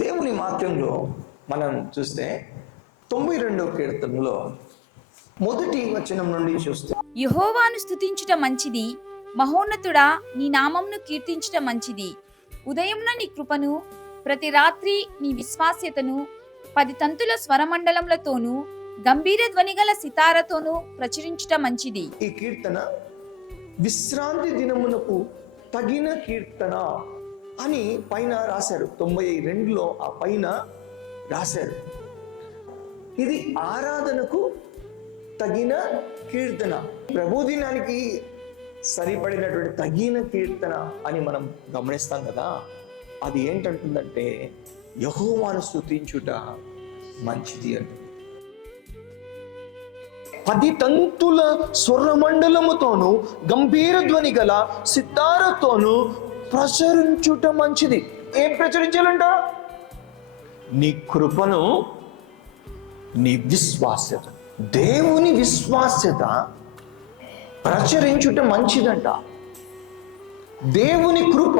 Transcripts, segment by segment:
దేవుని వాక్యంలో మనం చూస్తే 92వ కీర్తనలో మొదటి వచనం నుండి చూస్తే, యెహోవాను స్తుతించుట మంచిది, మహోన్నతుడా నీ నామమును కీర్తించుట మంచిది. ఉదయమున నీ కృపను, ప్రతి రాత్రి నీ విశ్వాస్యతను 10 తంతుల స్వరమండలములతోనూ గంభీర ధ్వనిగల సితారతోనూ ప్రచురించుట మంచిది. ఈ కీర్తన విశ్రాంతి దినమునకు తగిన కీర్తన అని పైన రాశారు. 92లో ఆ పైన రాశారు. ఇది ఆరాధనకు తగిన కీర్తన, ప్రభు దినానికి సరిపడినటువంటి తగిన కీర్తన అని మనం గమనిస్తాం కదా. అది ఏంటంటుందంటే యెహోవాను స్తుతించుట మంచిది అంట. 10 తంతుల స్వరమండలముతోను గంభీర ధ్వని గల సితారతోను ప్రచురించుట మంచిది. ఏం ప్రచురించాలంట? నీ కృపను, నీ విశ్వాస్యత, దేవుని విశ్వాస్యత ప్రచురించుట మంచిదంట. దేవుని కృప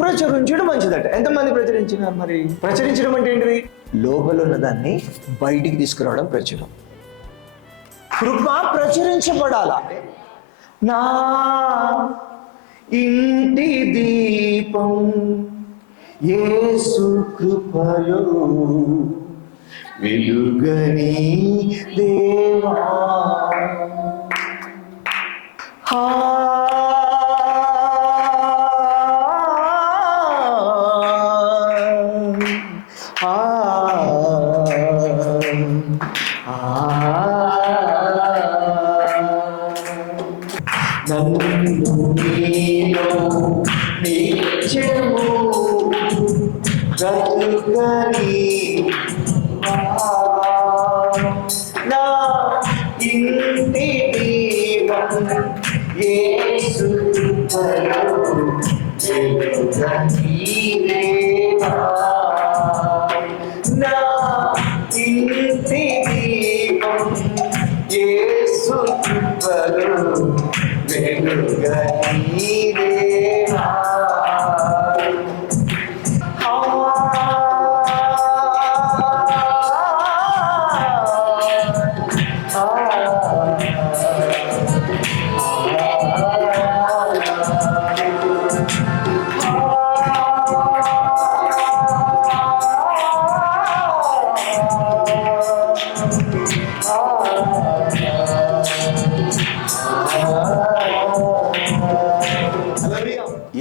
ప్రచురించడం మంచిదంట. ఎంతమంది ప్రచురించినారు? మరి ప్రచురించడం అంటే ఏంటిది? లోపల ఉన్న దాన్ని బయటికి తీసుకురావడం ప్రచురం. కృప ప్రచురించబడాలా? నా ఇంటి దీపం యేసు కృపలో వెలుగని దేవా, నన్ను నీలో నిత్యము బ్రతుకని నా ఇంటి దీపం యేసు కృపలో వెలుగని దేవా, నా ఇంటి దీపం యేసు కృపలో వెలుగని దేవా.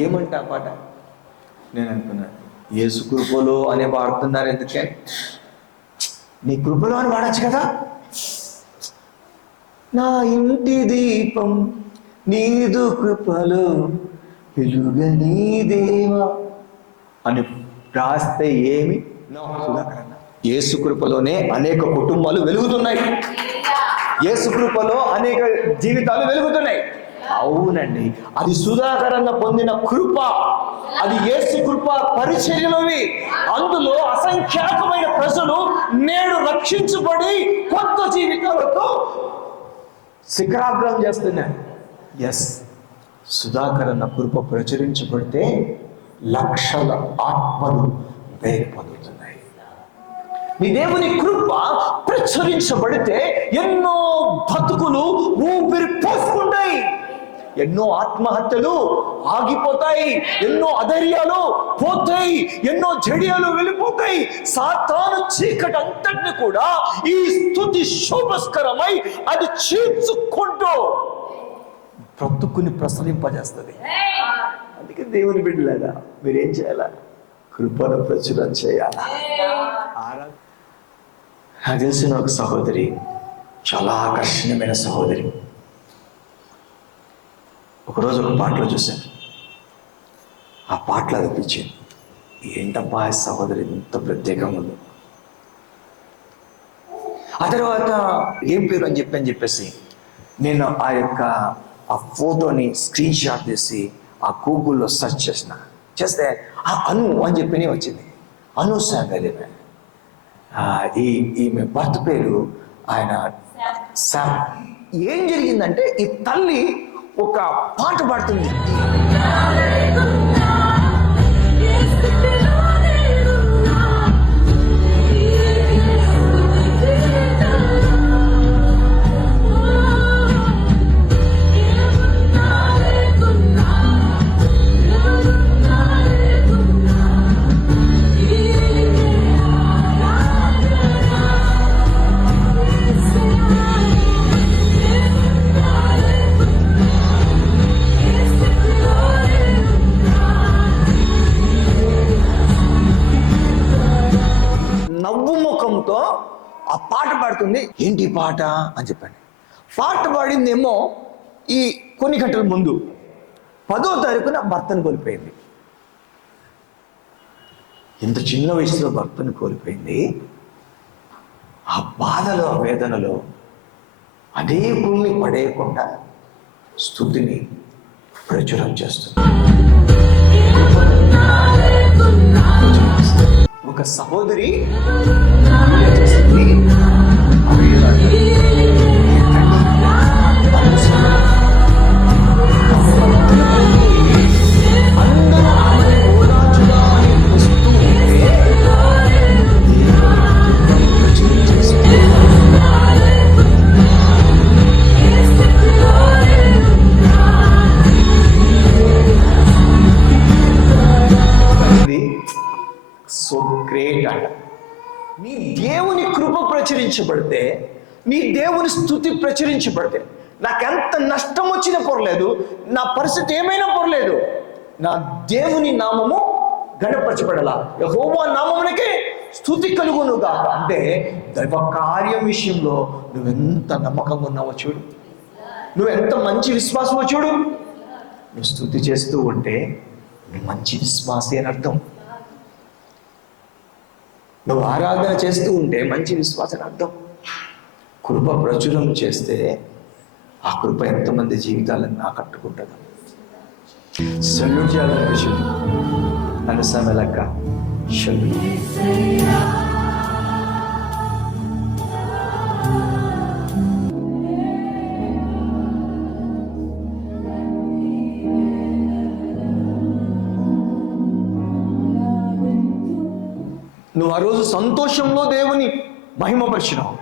ఏమంట ఆ పాట? నేను అనుకున్నాను యేసు కృపలో అనే వాడుతున్నారు ఎందుకే? నీ కృపలో అని వాడచ్చు కదా. నా ఇంటి దీపం నీదు కృపలో వెలుగని దేవా అని రాస్తే ఏమి యేసు కృపలోనే అనేక కుటుంబాలు వెలుగుతున్నాయి. యేసు కృపలో అనేక జీవితాలు వెలుగుతున్నాయి. అవునండి, అది సుధాకరణ పొందిన కృప, అది యేసు కృప పరిచర్యలోవి. అందులో అసంఖ్యాకమైన ప్రజలు నేడు రక్షించబడి కొత్త జీవితాలతో శిఖరాగ్రం చేస్తున్నారు. ఎస్, సుధాకరణ కృప ప్రచురించబడితే లక్షల ఆత్మలు వేరు పొందుతున్నాయి. నీ దేవుని కృప ప్రచురించబడితే ఎన్నో బతుకులు ఊపిరి పోసుకుంటాయి, ఎన్నో ఆత్మహత్యలు ఆగిపోతాయి, ఎన్నో అధైర్యాలు పోతాయి, ఎన్నో జడియాలు వెళ్ళిపోతాయి. సాతాను చీకటి అంతటిని కూడా ఈ స్తుతి శోభస్కరమై అది చీల్చుకుంటూ బ్రతుకుని ప్రసరింపజేస్తుంది. అందుకే దేవుని బిడ్డలాగా మీరేం చేయాలా? కృపను ప్రచురం చేయాలా? నాకు తెలిసిన ఒక సహోదరి, చాలా ఆకర్షణీయమైన సహోదరి, ఒకరోజు ఒక పాటలో చూశాను. ఆ పాటలు అనిపించింది, ఏంటబ్బా సహోదరి ఇంత ప్రత్యేకంగా ఉంది. ఆ తర్వాత ఏం పేరు అని చెప్పేసి నేను ఆ ఫోటోని స్క్రీన్ షాట్ తీసి ఆ గూగుల్లో సెర్చ్ చేస్తే ఆ అను అని చెప్పి వచ్చింది. అను శామ్యూల్. ఈమె భర్త పేరు ఆయన శామ్. ఏం జరిగిందంటే ఈ తల్లి ఒక పాట పాడుతుంది. పాడుతుంది. ఏంటి పాట అని చెప్పండి. పాట పాడిందేమో ఈ కొన్ని గంటల ముందు 10వ తారీఖున భర్తను కోల్పోయింది. ఇంత చిన్న వయసులో భర్తను కోల్పోయింది. ఆ బాధలో, ఆ వేదనలో అనేకుల్ని పడేయకుండా స్తుతిని ప్రచురం చేస్తుంది. ఒక సహోదరి సో గ్రేట్ అంట. నీ దేవుని కృప ప్రచురించబడితే, నీ దేవుని స్తుతి ప్రచురించబడితే, నాకెంత నష్టం వచ్చినా పర్లేదు, నా పరిస్థితి ఏమైనా పర్లేదు, నా దేవుని నామము గణపరచబడాల, యెహోవా నామమునకే స్తుతి కలుగును గాక అంటే దైవ కార్యం విషయంలో నువ్వెంత నమ్మకంగా ఉన్నావో చూడు, నువ్వెంత మంచి విశ్వాసమో చూడు. నువ్వు స్తుతి చేస్తూ ఉంటే నువ్వు మంచి విశ్వాసి అని అర్థం. నువ్వు ఆరాధన చేస్తూ ఉంటే మంచి విశ్వాసం అర్థం. కృప ప్రచురం చేస్తే ఆ కృప ఎంతమంది జీవితాలను ఆకట్టుకుంటుంది. సెల్యూట్ చేయాలని విషయం నన్ను సమలక్క నువ్వు ఆ రోజు సంతోషంలో దేవుని మహిమపరిచినావు,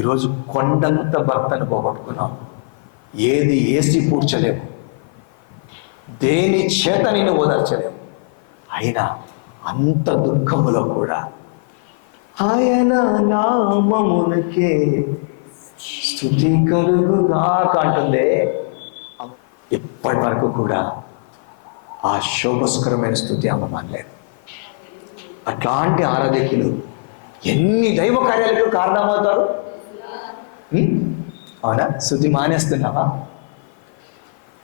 ఈరోజు కొండంత భర్తను పోగొట్టుకున్నావు. ఏది ఏసి పూడ్చలేవు, దేని చేత నేను ఓదార్చలేవు. అయినా అంత దుఃఖములో కూడా ఆయన నామమునకే స్తుతి కలుగుగాక అంటుందే. ఇప్పటి వరకు కూడా ఆ శోభస్కరమైన స్తుతి ఆమె మానలేదు. అట్లాంటి ఆరాధకులు ఎన్ని దైవ కార్యాలకు కారణమవుతారు. అవునా? స్తుతి మానేస్తున్నావా?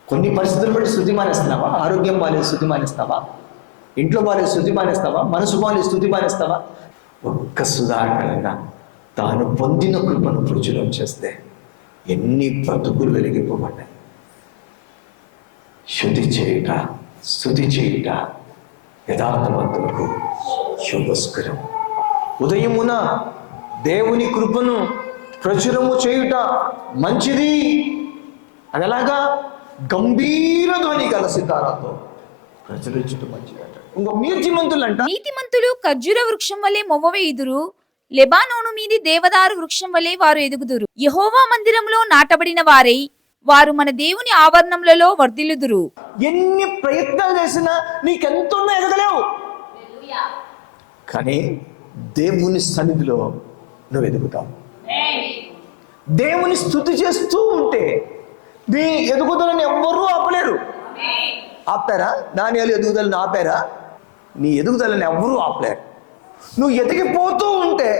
కొన్ని పరిస్థితులు బట్టి స్తుతి మానేస్తున్నావా? ఆరోగ్యం బాగాలేదు స్తుతి మానేస్తావా? ఇంట్లో బాగాలేదు స్తుతి మానేస్తావా? మనసు బాగాలేదు స్తుతి మానేస్తావా? ఒక్క సుధాకరంగా తాను పొందిన కృపను ప్రచురం చేస్తే ఎన్ని బ్రతుకులు వెలిగిపోబడ్డాయి. స్తుతి చేయుట, స్తుతి చేయుట యథార్థవంతులకు శుభస్కరం. ఉదయమున దేవుని కృపను ప్రచురము చేయుట మంచిది. అది ఎలాగా? గంభీర ధ్వని గల సితారాతో ప్రచురించుట మంచిది అంట. ఇంకో నీతిమంతులు ఖర్జూర వృక్షం వలె మొవ్వవేయుదురు, లెబానోను మీది దేవదారు వృక్షం వలె వారు ఎదుగుదురు. యెహోవా మందిరంలో నాటబడిన వారై వారు మన దేవుని ఆవరణములలో వర్ధిల్లుదురు. ఎన్ని ప్రయత్నాలు చేసినా నీకెంతో ఎదగలేవు, కానీ దేవుని సన్నిధిలో నువ్వు ఎదుగుతావు. దేవుని స్తుతి చేస్తూ ఉంటే నీ ఎదుగుదలని ఎవ్వరూ ఆపలేరు. ఆపారా? దానియేలు ఎదుగుదలని ఆపారా? నీ ఎదుగుదలని ఎవ్వరూ ఆపలేరు. నువ్వు ఎదిగిపోతూ ఉంటే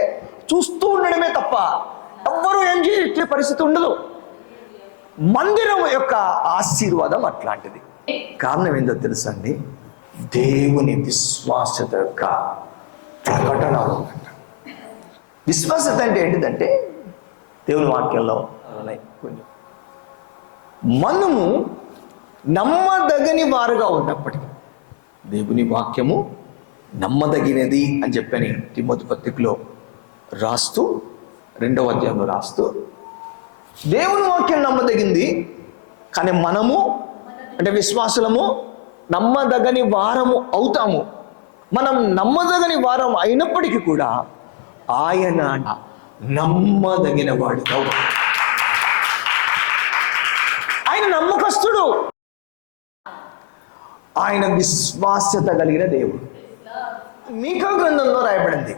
చూస్తూ ఉండడమే తప్ప ఎవ్వరూ ఏం చేసే పరిస్థితి ఉండదు. మందిరం యొక్క ఆశీర్వాదం అట్లాంటిది. కారణం ఏంటో తెలుసా అండి? దేవుని విశ్వాసత యొక్క ప్రకటన ఉందంట. విశ్వాసత అంటే ఏంటిదంటే దేవుని వాక్యంలో ఉన్నాయి కొన్ని. మనము నమ్మదగని వారుగా ఉన్నప్పటికీ దేవుని వాక్యము నమ్మదగినది అని చెప్పని తిమోతి పత్రికలో రాస్తూ 2వ అధ్యాయంలో రాస్తూ దేవుని వాక్యం నమ్మదగింది, కానీ మనము అంటే విశ్వాసులము నమ్మదగని వారము అవుతాము. మనం నమ్మదగని వారం అయినప్పటికీ కూడా ఆయన నమ్మదగిన వాడుగా, ఆయన నమ్మకస్తుడు, ఆయన విశ్వాస్యత కలిగిన దేవుడు. మీకా గ్రంథంలో రాయబడింది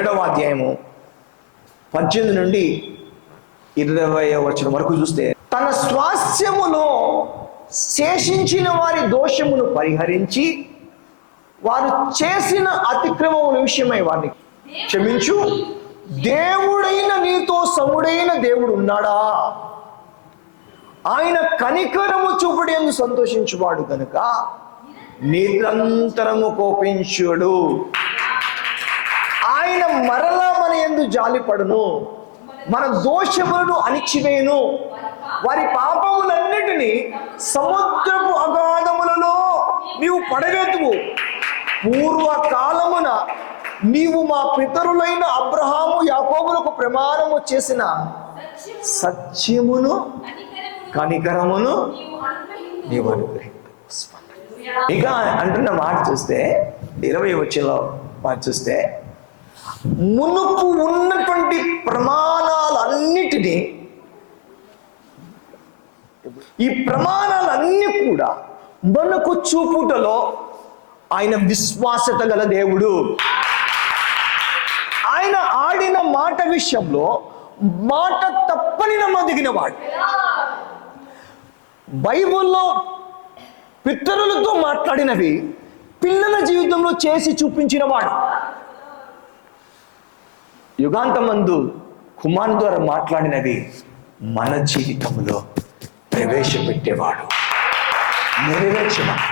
7వ అధ్యాయము 18 నుండి 20వ వచనం వరకు చూస్తే, తన స్వాస్యములో శేషించిన వారి దోషమును పరిహరించి వారు చేసిన అతిక్రమముల విషయమై వారిని క్షమించు, దేవుడైన నీతో సముడైన దేవుడు ఉన్నాడా? ఆయన కనికరము చూపుడేందు సంతోషించువాడు కనుక నిరంతరము కోపించుడు. ఆయన మరలా మన యందు జాలిపడును, మన దోషములను అణిచివేయును. వారి పాపములన్నిటినీ సముద్రపు అగాధములలో నీవు పడవేతువు. పూర్వకాలమున నీవు మా పితరులైన అబ్రహాము యాకోబులకు ప్రమాణము చేసిన సత్యమును కనికరమును నీవు అనుగ్రహించు. ఇక అంటున్న మాట చూస్తే 20 వచ్చేలో మాట చూస్తే, మునుపు ఉన్నటువంటి ప్రమాణాలన్నిటినీ, ఈ ప్రమాణాలన్నీ కూడా మనకు చూపుటలో ఆయన విశ్వాసత గల దేవుడు. ఆయన ఆడిన మాట విషయంలో మాట తప్పని నమ్మదగిన వాడు. బైబిల్లో పితరులతో మాట్లాడినవి పిల్లల జీవితంలో చేసి చూపించిన వాడు. యుగాంతమందు కుమారుని ద్వారా మాట్లాడినవి మన జీవితంలో ప్రవేశపెట్టేవాడు, నెరవేర్చేవాడు.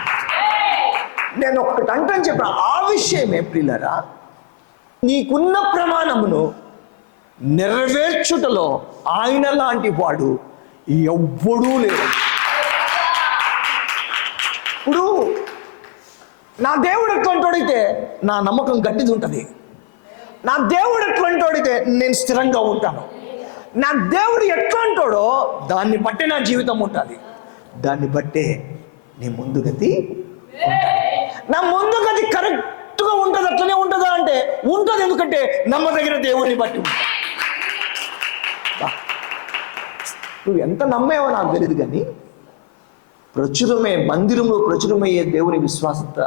నేను ఒక్కటి అంటాను చెప్పిన ఆ విషయమే ప్రియులారా, నీకున్న ప్రమాణమును నెరవేర్చుటలో ఆయన లాంటి వాడు ఎవ్వడూ లేడు. ఇప్పుడు నా దేవుడు ఎట్లాంటోడైతే నా నమ్మకం గట్టిది ఉంటుంది. నా దేవుడు ఎట్లాంటోడైతే నేను స్థిరంగా ఉంటాను. నా దేవుడు ఎట్లాంటోడో దాన్ని బట్టే నా జీవితం ఉంటుంది. దాన్ని బట్టే నీ ముందుగతి ఉంటుంది. నా ముందుగతి కరెక్ట్గా ఉంటుంది. అట్లనే ఉంటుందా అంటే ఉంటుంది. ఎందుకంటే నమ్మదగిన దేవుడిని బట్టి ఉంటుంది. నువ్వు ఎంత నమ్మేవో నాకు తెలియదు, కానీ మందిరంలో ప్రచురమయ్యే దేవుని విశ్వాసత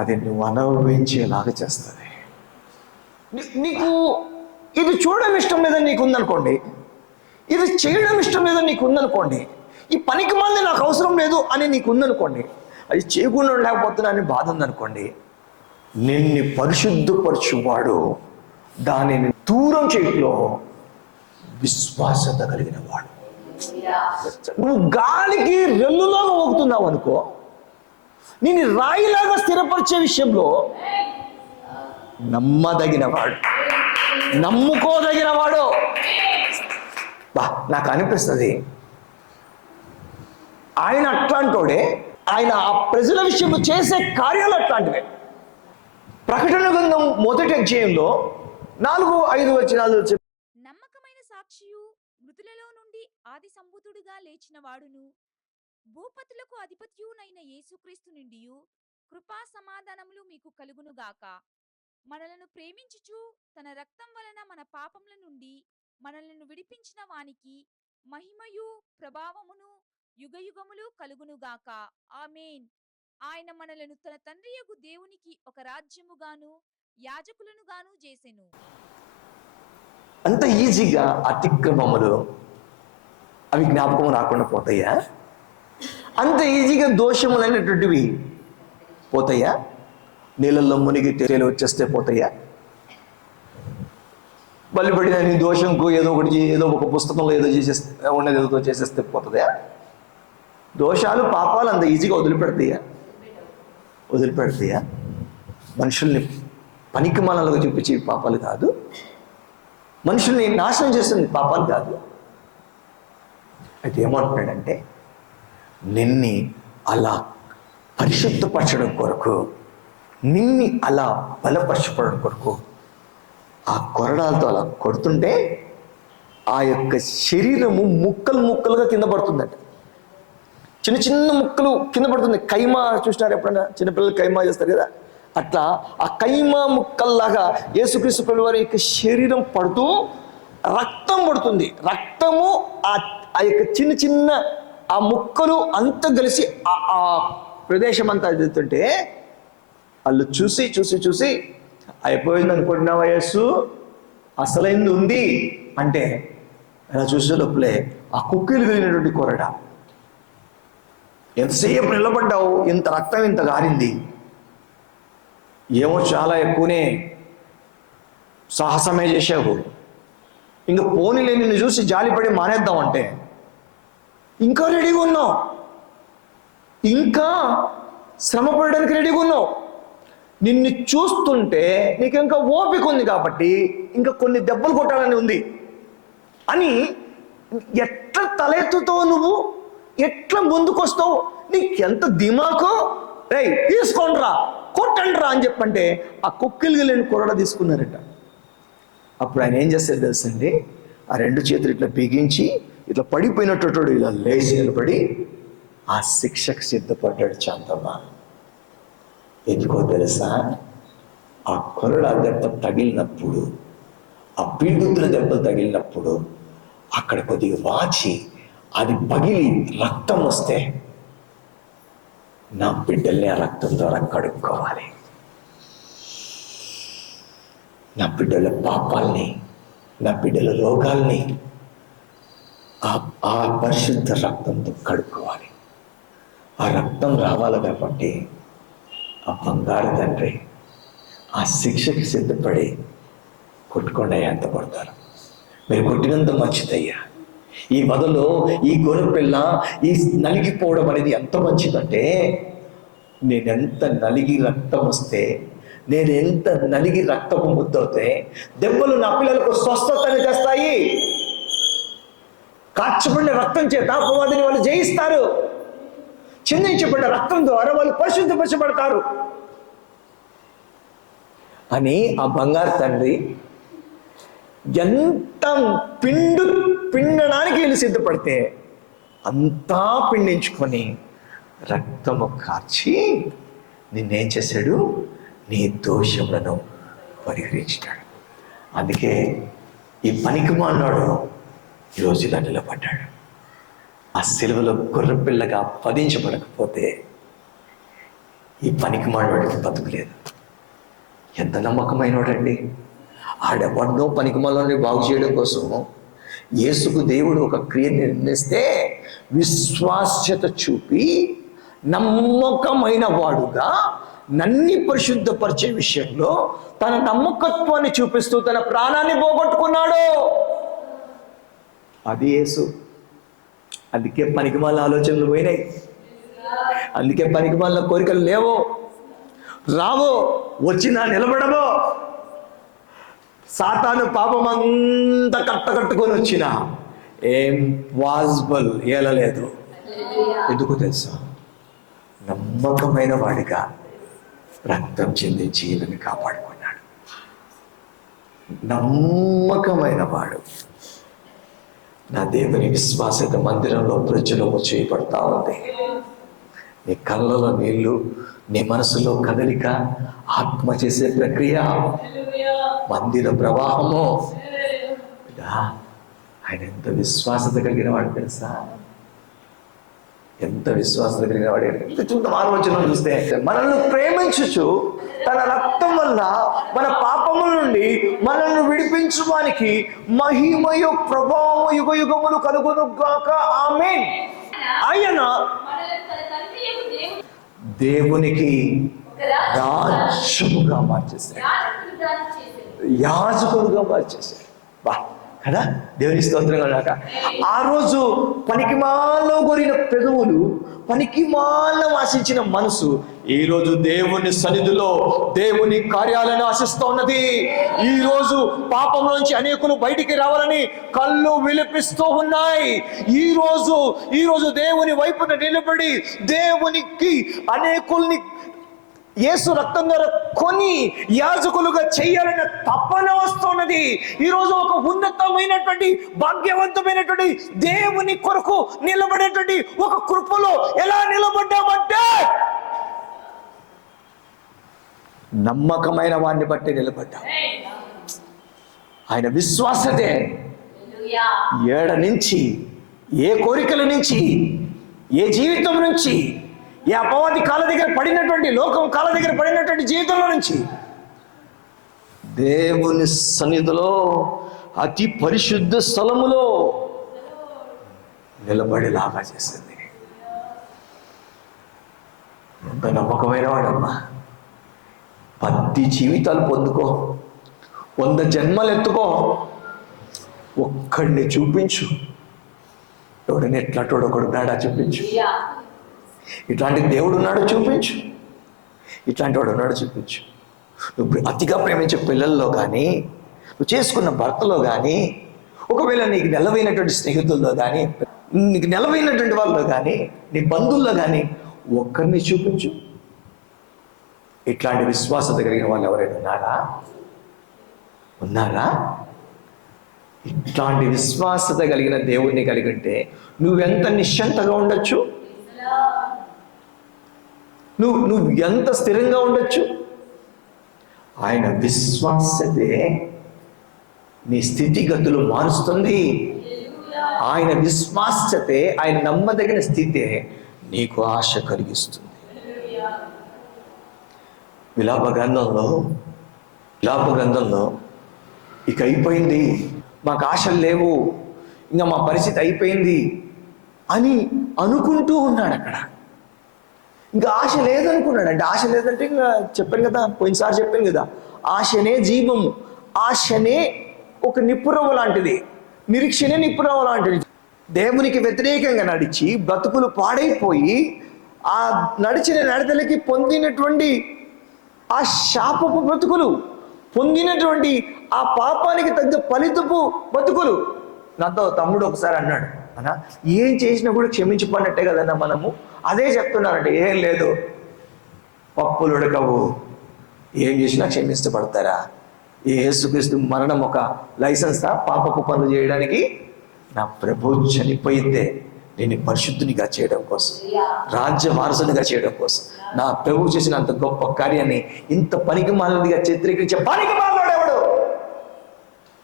అది నువ్వు అనుభవించేలాగా చేస్తుంది. నీకు ఇది చూడడం ఇష్టం లేదని నీకు ఉందనుకోండి, ఇది చేయడం ఇష్టం లేదని నీకు ఉందనుకోండి, ఈ పనికి మంది నాకు అవసరం లేదు అని నీకు ఉందనుకోండి, అది చేయకుండా లేకపోతున్నా అని బాధ ఉందనుకోండి, నిన్ను పరిశుద్ధపరచువాడు దానిని దూరం చేయట్లో విశ్వాసత కలిగిన వాడు. నువ్వు గాలికి రెల్లులాగా ఊగుతున్నావు అనుకో, నేను రాయిలాగా స్థిరపరిచే విషయంలో నమ్మదగిన వాడు, నమ్ముకోదగిన వాడు. నాకు అనిపిస్తుంది ఆయన అట్లాంటోడే. ఆయన ఆ ప్రజల విషయంలో చేసే కార్యాలు అట్లాంటివే. ప్రకటన గ్రంథం 1వ అధ్యాయంలో 4-5 వచనాలు నమ్మకమైన సాక్షియు, మృతులలో నుండి ఆది సంభూతుడుగా లేచిన వాడును, భూపతులకు అధిపత్యునైన యేసుక్రీస్తు నుండియు కృపా సమాధానములు మీకు కలుగునుగాక. మనలను ప్రేమించుచు తన రక్తం వలన మన పాపముల నుండి మనలను విడిపించిన వానికి మహిమయు ప్రభావమును యుగయుగములు కలుగునుగాక. ఆమేన్. ఆయన మనలను తన తండ్రియగు దేవునికి ఒక రాజ్యముగాను యాజకులను గాను చేసెను. అంత ఈజీగా అతిక్రమములు అవి జ్ఞాపకం రాకుండా పోతాయా? అంత ఈజీగా దోషములు అనేటువంటివి పోతాయా? నీళ్ళల్లో మునిగి తేలి వచ్చేస్తే పోతాయా? బలిపడిన నీ దోషంకు ఏదో ఒక పుస్తకంలో ఏదో చేసేస్తే ఉన్నది ఏదో చేసేస్తే పోతుందా? దోషాలు పాపాలు అంత ఈజీగా వదిలిపెడతాయా? మనుషుల్ని పనికి మాలలుగా చూపించే పాపాలు కాదు, మనుషుల్ని నాశనం చేస్తుంది పాపాలు కాదు. అయితే ఏమంటున్నాడంటే, నిన్ని అలా పరిశుద్ధపరచడం కొరకు, నిన్ని అలా బలపరచడం కొరకు ఆ కొరడాలతో అలా కొడుతుంటే ఆ యొక్క శరీరము ముక్కలుగా కింద పడుతుందట. చిన్న చిన్న ముక్కలు కింద పడుతుంది. కైమా చూసినారు ఎప్పుడన్నా? చిన్నపిల్లలు కైమా చేస్తారు కదా, అట్లా ఆ కైమా ముక్కల్లాగా యేసుక్రీస్తు ప్రభువు వారి యొక్క శరీరం పడుతూ రక్తం పడుతుంది. రక్తము ఆ యొక్క చిన్న చిన్న ఆ ముక్కలు అంతా కలిసి ఆ ప్రదేశం అంతా ఎదుగుతుంటే వాళ్ళు చూసి అయిపోయింది అనుకుంటున్నావా యేసు, అసలైంది ఉంది అంటే అలా చూసే లోపలే ఆ కుక్కీలు కలిగినటువంటి కొరడ. ఎంతసేపు నిలబడ్డావు, ఇంత రక్తం ఇంత గారింది, ఏమో చాలా ఎక్కువనే సాహసమే చేసావు, ఇంకా పోనీలే నిన్ను చూసి జాలిపడి మానేద్దామంటే ఇంకా రెడీగా ఉన్నావు, ఇంకా శ్రమ పడడానికి రెడీగా ఉన్నావు. నిన్ను చూస్తుంటే నీకు ఇంకా ఓపిక ఉంది కాబట్టి ఇంకా కొన్ని దెబ్బలు కొట్టాలని ఉంది అని ఎట్లా తలెత్తుతావు, నువ్వు ఎట్లా ముందుకొస్తావు, నీకు ఎంత దిమాకో. రే తీసుకోండిరా, కొట్టండిరా అని చెప్పంటే ఆ కుక్కిలు లేని కొరడ తీసుకున్నారట. అప్పుడు ఆయన ఏం చేస్తారు తెలుసండి, ఆ రెండు చేతులు ఇట్లా బిగించి ఇట్లా పడిపోయినట్టు ఇలా లేచి నిలబడి ఆ శిక్షకు సిద్ధపడ్డాడు చందమ్మ. ఎందుకో తెలుసా, ఆ కొరడ దెబ్బ తగిలినప్పుడు, ఆ పీడుతుల దెబ్బలు తగిలినప్పుడు అక్కడ కొద్దిగా వాచి అది పగిలి రక్తం వస్తే నా బిడ్డల్ని ఆ రక్తం ద్వారా కడుక్కోవాలి, నా బిడ్డల పాపాల్ని, నా బిడ్డల రోగాల్ని ఆ పరిశుద్ధ రక్తంతో కడుక్కోవాలి. ఆ రక్తం రావాలి కాబట్టి ఆ బంగారు తండ్రి ఆ శిక్షకి సిద్ధపడి కొట్టుకుండా ఎంత పడతారు. మీరు కొట్టినంత మంచిదయ్యా. ఈ మొదలు ఈ గొర్రెపిల్ల ఈ నలిగిపోవడం అనేది ఎంత మంచిదంటే, నేనెంత నలిగి రక్తం వస్తే, నేను ఎంత నలిగి రక్తపు ముద్దవుతే దెబ్బలు నా పిల్లలకు స్వస్థతని తెస్తాయి. కార్చబడిన రక్తం చేత అపవాదిని వాళ్ళు జయిస్తారు. చిందించబడిన రక్తం ద్వారా వాళ్ళు పరిశుద్ధపరచబడతారు అని ఆ బంగారు తండ్రి ఎంత పిండడానికి వీళ్ళు సిద్ధపడితే అంతా పిండించుకొని రక్తము కార్చి నిన్నేం చేశాడు, నీ దోషములను పరిహరించాడు. అందుకే ఈ పనికిమాలినోడు ఈరోజు ఇలా నిలబడ్డాడు. ఆ సిలువలో గొర్రెపిల్లగా వధించబడకపోతే ఈ పనికిమాలినోడికి బతుకులేదు. ఎంత నమ్మకమైనోడండి. ఆడెవరినో పనికిమాలినోడిని బాగు చేయడం కోసం యేసుకు దేవుడు ఒక క్రియను నిర్ణయిస్తే విశ్వాస్యత చూపి నమ్మకమైన వాడుగా నన్ని పరిశుద్ధపరిచే విషయంలో తన నమ్మకత్వాన్ని చూపిస్తూ తన ప్రాణాన్ని పోగొట్టుకున్నాడు. అది యేసు. అందుకే పనికిమాలిన ఆలోచనలు పోయినాయి, అందుకే పనికిమాలిన కోరికలు లేవో, రావో, వచ్చినా నిలబడవో. సాతాను పాపం అంతా కట్టకట్టుకొని వచ్చిన ఏం పాసిబుల్ ఏలలేదు. ఎందుకు తెలుసా, నమ్మకమైన వాడిగా రక్తం చెందించి ఈయనని కాపాడుకున్నాడు. నమ్మకమైన వాడు. నా దేవుని విశ్వాసత మందిరంలో ప్రజలము చేయబడతా ఉంది. నీ కళ్ళలో నీళ్లు, నీ మనసులో కదలిక, ఆత్మ చేసే ప్రక్రియ, మందిర ప్రవాహము. ఆయన ఎంత విశ్వాసత కలిగిన వాడు తెలుసా, ఎంత విశ్వాసత కలిగిన వాడు. ఎంత చూద్దాం ఆలోచన చూస్తే, మనల్ని ప్రేమించుచు తన రక్తం వల్ల మన పాపముల నుండి మనల్ని విడిపించువానికి మహిమయు ప్రభావము యుగ యుగములు కలుగునుగాక. ఆమేన్. ఆయన దేవునికి రాజ్యముగా మార్చేశాడు, యాజకులుగా మార్చేశాడు. బా కదా, దేవుని స్తోత్రంగా ఉన్నాక. ఆ రోజు పనికిమాలలో కోరిన పెదవులు, పనికిమాల ఆశించిన మనసు ఈ రోజు దేవుని సన్నిధిలో దేవుని కార్యాలను ఆశిస్తూ ఉన్నది. ఈ రోజు పాపం నుంచి అనేకులు బయటికి రావాలని కళ్ళు విలిపిస్తూ ఉన్నాయి. ఈ రోజు దేవుని వైపున నిలబడి దేవునికి అనేకుల్ని యేసు రక్తం ద్వారా కొని యాజకులుగా చేయాలన్న తపన వస్తున్నది. ఈరోజు ఒక ఉన్నతమైనటువంటి భాగ్యవంతమైనటువంటి దేవుని కొరకు నిలబడేటువంటి ఒక కృపలో ఎలా నిలబడ్డామంటే నమ్మకమైన వాడిని బట్టి నిలబడ్డాం. ఆయన విశ్వాసతే ఏడ నుంచి, ఏ కోరికల నుంచి, ఏ జీవితం నుంచి, ఏ అపవాది కాళ్ళ దగ్గర పడినటువంటి, లోకం కాళ్ళ దగ్గర పడినటువంటి జీవితంలో నుంచి దేవుని సన్నిధిలో అతి పరిశుద్ధ స్థలములో నిలబడేలాగా చేసింది. ఎంత నమ్మకమైన వాడమ్మా. 10 జీవితాలు పొందుకో, 100 జన్మలు ఎత్తుకో, ఒక్కడిని చూపించు. ఎవడని ఎట్లాంటి ఒకడు ఉన్నాడా చూపించు. ఇట్లాంటి దేవుడు ఉన్నాడో చూపించు. ఇట్లాంటి వాడు ఉన్నాడో చూపించు. నువ్వు అతిగా ప్రేమించే పిల్లల్లో కానీ, నువ్వు చేసుకున్న భర్తలో కానీ, ఒకవేళ నీకు నెలవైనటువంటి స్నేహితుల్లో కానీ, నీకు నెలవైనటువంటి వాళ్ళలో కానీ, నీ బంధువుల్లో కానీ ఒక్కరిని చూపించు. ఇట్లాంటి విశ్వాసత కలిగిన వాళ్ళు ఎవరైనా ఉన్నారా? ఇట్లాంటి విశ్వాసత కలిగిన దేవుణ్ణి కలిగి ఉంటే నువ్వెంత నిశ్చంతగా ఉండొచ్చు, నువ్వు ఎంత స్థిరంగా ఉండొచ్చు. ఆయన విశ్వాసతే నీ స్థితిగతులు మారుస్తుంది. ఆయన విశ్వాసతే, ఆయన నమ్మదగిన స్థితే నీకు ఆశ కలిగిస్తుంది. విలాప గ్రంథంలో ఇక అయిపోయింది, మాకు ఆశలు లేవు, ఇంకా మా పరిస్థితి అయిపోయింది అని అనుకుంటూ ఉన్నాడు. అక్కడ ఇంకా ఆశ లేదనుకున్నాడు. అంటే ఆశ లేదంటే ఇంకా చెప్పాను కదా, పోయినసారి చెప్పాను కదా, ఆశనే జీవము, ఆశనే ఒక నిప్పురవ్వ లాంటిది, నిరీక్షనే నిప్పురవ్వ లాంటిది. దేవునికి వ్యతిరేకంగా నడిచి బ్రతుకులు పాడైపోయి ఆ నడిచిన నడతలకి పొందినటువంటి ఆ శాపపు బ్రతుకులు, పొందినటువంటి ఆ పాపానికి తగ్గ ఫలితపు బతుకులు. నాతో తమ్ముడు ఒకసారి అన్నాడు, అన్నా ఏం చేసినా కూడా క్షమించిపోయినట్టే కదన్నా మనము. అదే చెప్తున్నారంటే, ఏం లేదు, పప్పులు ఉడకవు, ఏం చేసినా క్షమించబడతారా? యేసుక్రీస్తు మరణం ఒక లైసెన్సా పాపపు పనులు చేయడానికి? నా ప్రభు చనిపోయిందే నేను పరిశుద్ధునిగా చేయడం కోసం, రాజ్య వారసునిగా చేయడం కోసం. నా ప్రభు చేసిన అంత గొప్ప కార్యాన్ని ఇంత పనికి మాలినదిగా చిత్రీకరించే పనికి మాలినోడెవడు?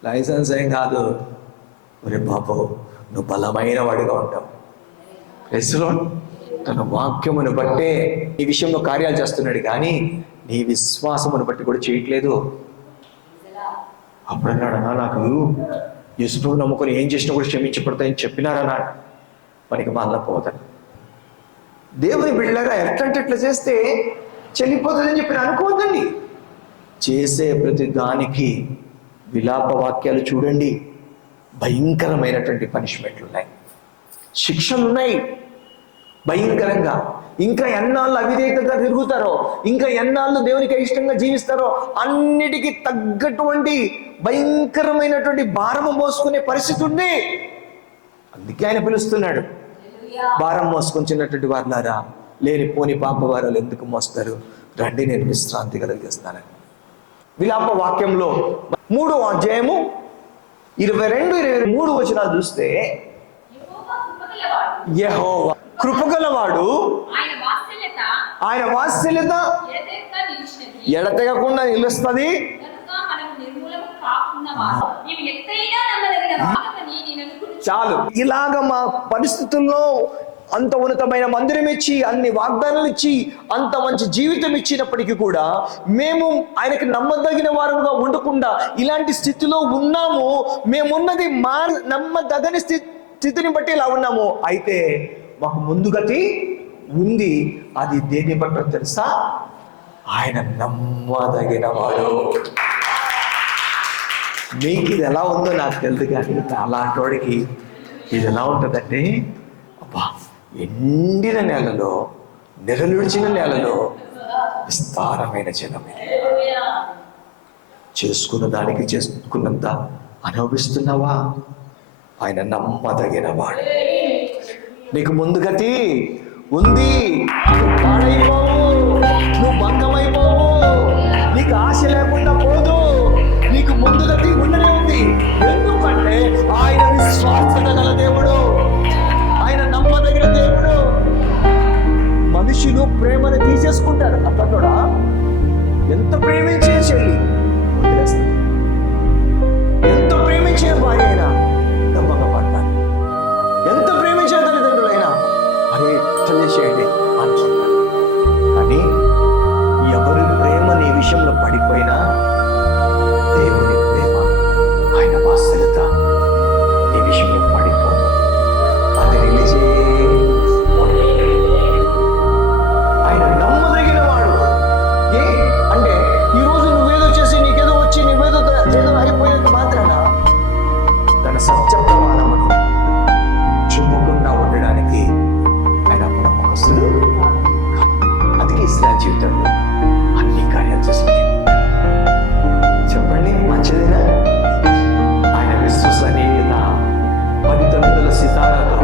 లైసెన్స్ ఏం కాదు. ఒరే బాబు, నువ్వు బలమైన వాడిగా ఉంటావు. ప్రెస్లో తన వాక్యమును బట్టే ఈ విషయంలో కార్యాలు చేస్తున్నాడు, కానీ నీ విశ్వాసమును బట్టి కూడా చేయట్లేదు. అప్పుడు అన్నాడు, నాకు యేసుప్రభు నమ్ముకొని ఏం చేసినా కూడా క్షమించబడతాయని చెప్పినారన్నాడు. పనికి మాల పోతాడు. దేవుని బిడ్డలాగా ఎట్లంటే ఎట్లా చేస్తే చెల్లిపోతుందని చెప్పి అనుకోవద్దండి. చేసే ప్రతి దానికి విలాప వాక్యాలు చూడండి, భయంకరమైనటువంటి పనిష్మెంట్లు ఉన్నాయి, శిక్షలు ఉన్నాయి భయంకరంగా. ఇంకా ఎన్నాళ్ళు అవిధేయతగా తిరుగుతారో, ఇంకా ఎన్నాళ్ళు దేవునికి ఇష్టంగా జీవిస్తారో అన్నిటికీ తగ్గటువంటి భయంకరమైనటువంటి భారము మోసుకునే పరిస్థితి ఉంది. అందుకే ఆయన పిలుస్తున్నాడు, భారం మోసుకొచ్చినటువంటి వారులారా, లేనిపోని పాప వారాలు ఎందుకు మోస్తారు, రండి నేను విశ్రాంతి కలిగిస్తానని. విలాప వాక్యంలో 3వ అధ్యాయము 22-23 వచనాలు చూస్తే, యెహోవా కృపగలవాడు, ఆయన వాత్సల్యత ఎడతెగకుండా నిలుస్తుంది. చాలు. ఇలాగ మా పరిస్థితుల్లో అంత ఉన్నతమైన మందిరం ఇచ్చి, అన్ని వాగ్దానాలు ఇచ్చి, అంత మంచి జీవితం ఇచ్చినప్పటికీ కూడా మేము ఆయనకి నమ్మదగిన వారుగా ఉండకుండా ఇలాంటి స్థితిలో ఉన్నాము. మేమున్నది నమ్మదగని స్థితిని బట్టి ఇలా ఉన్నాము. అయితే మాకు ముందు గతి ఉంది. అది దేన్ని బట్టో తెలుసా? ఆయన నమ్మదగిన వాడు. మీకు ఇది ఎలా ఉందో నాకు తెలుసు, కానీ అలాంటి వాడికి ఇది ఎలా ఉంటుందంటే, అబ్బా, ఎండిన నేలలో, నెరలుడిచిన నేలలో విస్తారమైన జలం, చేసుకున్న దానికి చేసుకున్నంత అనుభవిస్తున్నావా? ఆయన నమ్మదగిన వాడు. నీకు ముందు గతి ఉంది. నువ్వు పాడైపోవు, నువ్వు భంగమైపోవు, నీకు ఆశ లేకుండా పోదు. నీకు ముందు గతి ఉండనే ఉంది. ఎందుకంటే ఆయన విశ్వాసత గల దేవుడు, ఆయన నమ్మదగిన దేవుడు. మనుషులు ప్రేమను తీసేసుకుంటారు. అతనుడా ఎంత ప్రేమించే చెల్లి వదిలేస్తుంది, ఎంత ప్రేమించే భార్య అయినా దమ్మగా పడతారు, ఎంత ప్రేమించే తల్లిదండ్రులైనా అరే చేయండి అనుకుంటారు. కానీ ఎవరి ప్రేమ నీ విషయంలో పడిపోయినా, దేవుని ప్రేమ, ఆయన వాత్సల్యత నీ విషయంలో పడిపోదు. అది నిలిచే ఆయన నమ్మదగిన వాడు. అంటే ఈరోజు నువ్వేదో చేసి నీకేదో వచ్చి నువ్వేదో జీవితంలో అన్ని కార్యాలు చేసింది. చెప్పండి, మంచిదేనా? ఆయన విశ్వసనీయత 10 తలుపుల సితారాతో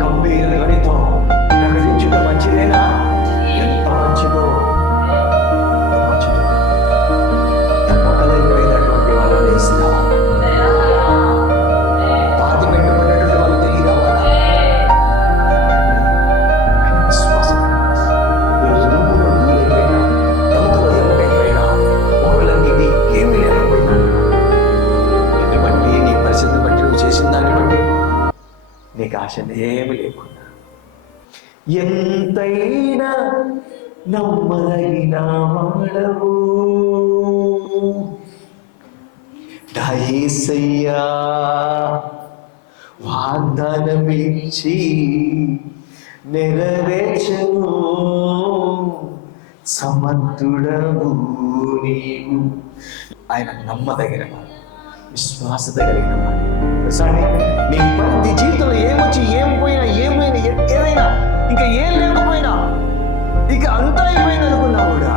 గంభీర ధ్వనితో ప్రకటించుట మంచిదేనా? ఎంత మంచిదో, ఎంత మంచిదో. మొదలైపోయినటువంటి వాళ్ళు లేచి రావాలి. పాతి పెట్టబడినటువంటి వాళ్ళు తిరిగి రావాలా? విశ్వాసం రూపులో దూరైపోయినా, ఎముకలో ఎముకైపోయినా, ఒకళ్ళని ఇది ఏమీ లేకపోయినా, నిన్ను బట్టి, నీ పరిస్థితిని బట్టి, నువ్వు చేసిన దాన్ని బట్టి నీకు ఆశ ఏమి లేకుండా ఎంతైనా నమ్మదగిన వాడవు నా యేసయ్యా, వాగ్దానమిచ్చి నెరవేర్చను సమర్థుడవు నీవు. ఆయన నమ్మదగిన వాడు, విశ్వాసత కలిగిన వాడు. సరే, నీ ప్రతి జీవితంలో ఏమొచ్చి ఏం పోయినా, ఏమైనా, ఏదైనా, ఇంకా ఏం లేకపోయినా, ఇక అంతా అయిపోయింది అనుకున్నా కూడా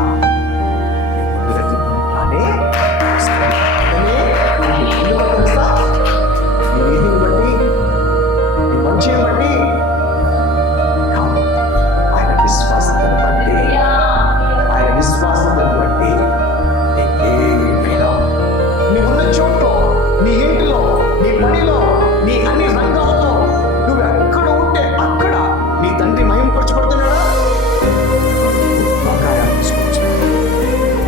నీ నీతిని బట్టి, నీ మంచిని బట్టి కాదు, ఆయన విశ్వాసతను బట్టి, ఆయన విశ్వాసతను బట్టి నీకేమైనా నీవున్న చోట్లో, నీ ఇంటిలో, నీ పనిలో, నీ అన్ని రంగాల్లో నువ్వు ఎక్కడ ఉంటే అక్కడ నీ తండ్రి మహిమపరచబడుతున్నాడా? కార్యాలు తీసుకోవచ్చు.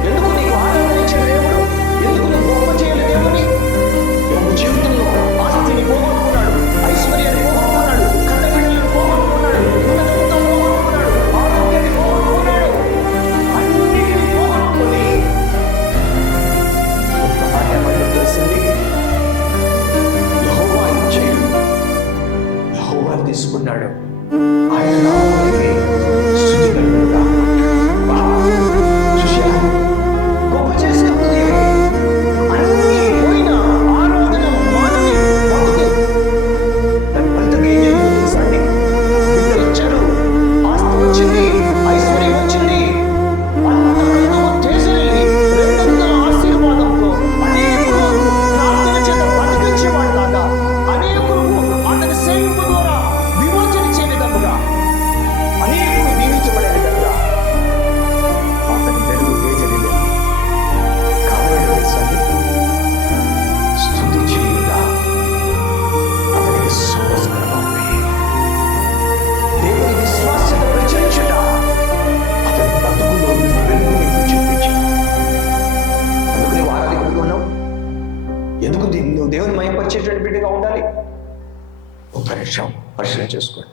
ఎందుకు నీకు ఆనందం ఇచ్చే దేవుడు, ఎందుకు నువ్వు గొప్ప చేయని దేవుని? నువ్వు జీవితంలో ఆస్తిని పోగొట్టుకున్నాడు, ఐశ్వర్యాన్ని పోగొట్టుకున్నాడు, కన్నబిడ్డలను పోగొట్టుకున్నాడు, ఉన్నతంతో పోగొట్టుకున్నాడు, ఆరోగ్యాన్ని పోగొట్టుకున్నాడు, అన్నిటిని పోగొట్టుకొని ఒక్క మాట ఏమని తెలిసింది? యెహోవా ఇచ్చేడు, యెహోవా తీసుకున్నాడు, ఆయన నామమునకే స్తుతి కలుగును గాక. చూశారా? గొప్ప చేసే దేవుడు అన్ని పోయిన ఆరాధన మానని మొదటి దాని ఫలితం ఏం జరిగిందో తెలుసా అండి? బిడ్డలు వచ్చారు, ఆస్తి వచ్చింది, ఐశ్వర్యం వచ్చింది, అంతకంతకు తేజరిల్లి రెండంతల ఆశీర్వాదంతో అనేకులు ప్రార్థన చేత బతికించేవాడిలాగా, అనేకులు అతని సేవింపు ద్వారా విమోచన ఇచ్చే విధముగా, అనేకులు దీవించబడే విధంగా అతని వెలుగు తేజరిల్లింది. కాబట్టి తెలుసా అండి? స్తుతి చేయుట అతనికి సోమస్కరమవుతుంది. దేవుని విశ్వాస్యత ప్రచురించుట అతని బతుకులో వెలుగుని చూపించింది. అందుకు నువ్వు ఆరాధికుడిగా ఉన్నావు. ఎందుకు నువ్వు దేవుని మహిమపరిచేటువంటి బిడ్డగా ఉండాలి? ఒక్క నిమిషం పరిశీలన చేసుకోండి.